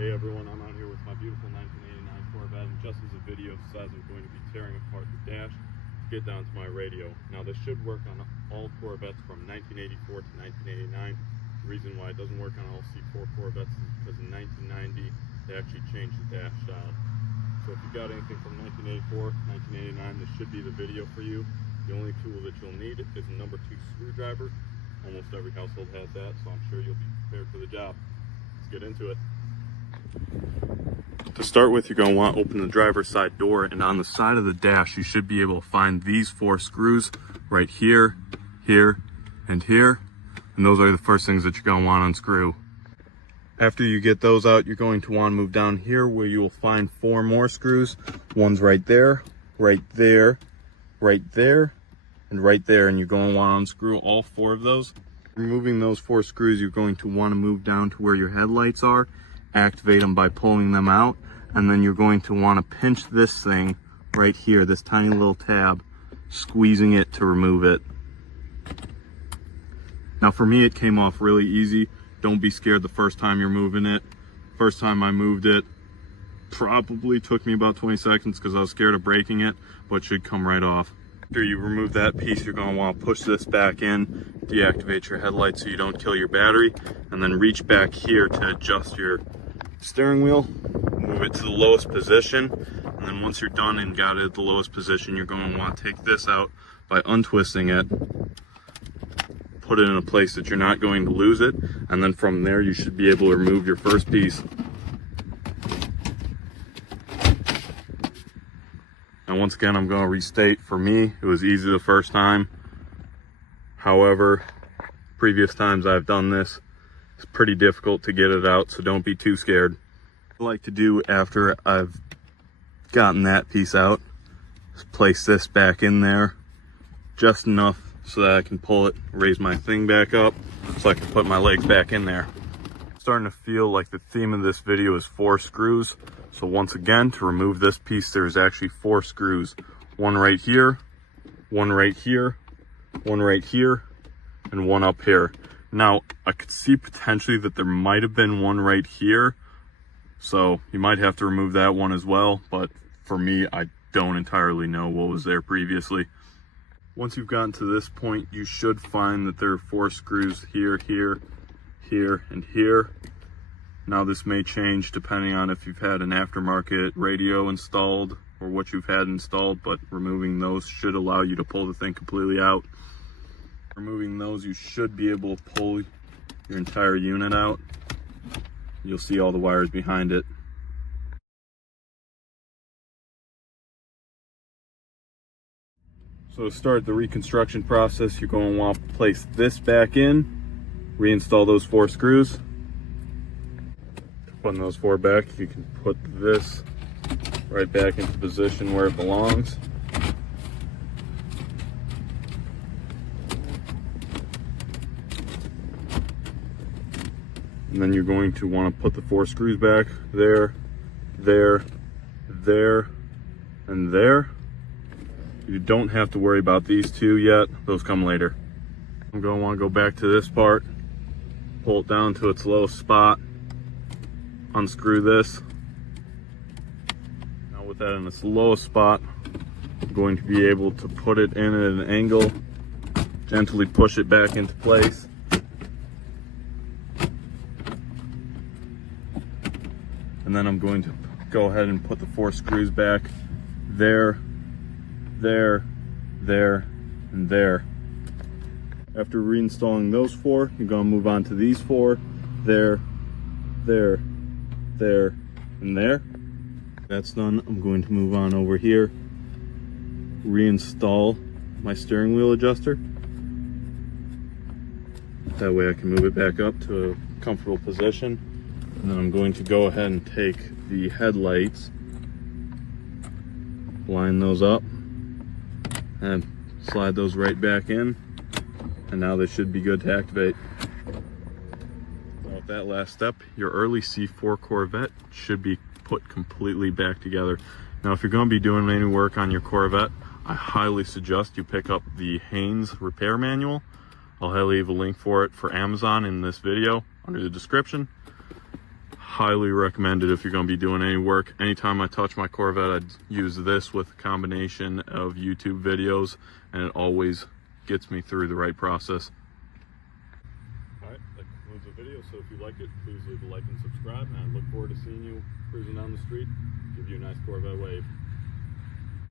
Hey everyone, I'm out here with my beautiful 1989 Corvette, and just as the video says, I'm going to be tearing apart the dash to get down to my radio. Now this should work on all Corvettes from 1984 to 1989. The reason why it doesn't work on all C4 Corvettes is because in 1990 they actually changed the dash style. So if you got anything from 1984, 1989, this should be the video for you. The only tool that you'll need is a number 2 screwdriver. Almost every household has that, so I'm sure you'll be prepared for the job. Let's get into it. To start with, you're going to want to open the driver's side door, and on the side of the dash you should be able to find these 4 screws right here, here, and here, and those are the first things that you're going to want to unscrew. After you get those out, you're going to want to move down here where you will find 4 more screws. One's right there, right there, right there, and right there, and you're going to want to unscrew all 4 of those. Removing those 4 screws, you're going to want to move down to where your headlights are, activate them by pulling them out, and then you're going to want to pinch this thing right here, this tiny little tab, squeezing it to remove it. Now for me, it came off really easy. Don't be scared the first time you're moving it. First time I moved it probably took me about 20 seconds because I was scared of breaking it, but it should come right off. After you remove that piece, you're going to want to push this back in, deactivate your headlights so you don't kill your battery, and then reach back here to adjust your steering wheel, move it to the lowest position, and then once you're done and got it at the lowest position, you're going to want to take this out by untwisting it, put it in a place that you're not going to lose it, and then from there you should be able to remove your first piece. And once again, I'm going to restate, for me, it was easy the first time. However, previous times I've done this, it's pretty difficult to get it out, so don't be too scared. What I like to do after I've gotten that piece out is place this back in there, just enough so that I can pull it, raise my thing back up, so I can put my legs back in there. I'm starting to feel like the theme of this video is 4 screws. So once again, to remove this piece, there's actually 4 screws. One right here, one right here, one right here, and one up here. Now, I could see potentially that there might have been one right here, so you might have to remove that one as well, but for me, I don't entirely know what was there previously. Once you've gotten to this point, you should find that there are 4 screws here, here, here, and here. Now this may change depending on if you've had an aftermarket radio installed or what you've had installed, but removing those should allow you to pull the thing completely out. Removing those, you should be able to pull your entire unit out. You'll see all the wires behind it. So to start the reconstruction process, you're going to want to place this back in, reinstall those 4 screws. Putting those 4 back, you can put this right back into position where it belongs. And then you're going to want to put the 4 screws back there, there, there, and there. You don't have to worry about these 2 yet, those come later. I'm going to want to go back to this part, pull it down to its lowest spot, unscrew this. Now with that in its lowest spot, I'm going to be able to put it in at an angle, gently push it back into place. And then I'm going to go ahead and put the 4 screws back there, there, there, and there. After reinstalling those 4, you're going to move on to these 4, there, there, there, and there. That's done. I'm going to move on over here, reinstall my steering wheel adjuster. That way I can move it back up to a comfortable position. And then I'm going to go ahead and take the headlights, line those up, and slide those right back in. And now they should be good to activate. With that last step, your early C4 Corvette should be put completely back together. Now, if you're going to be doing any work on your Corvette, I highly suggest you pick up the Haynes repair manual. I'll leave a link for it for Amazon in this video under the description. highly recommend it if you're going to be doing any work. Anytime I touch my Corvette, I'd use this with a combination of YouTube videos, and it always gets me through the right process. All right, that concludes the video. So if you like it, please leave a like and subscribe, and I look forward to seeing you cruising down the street. Give you a nice Corvette wave.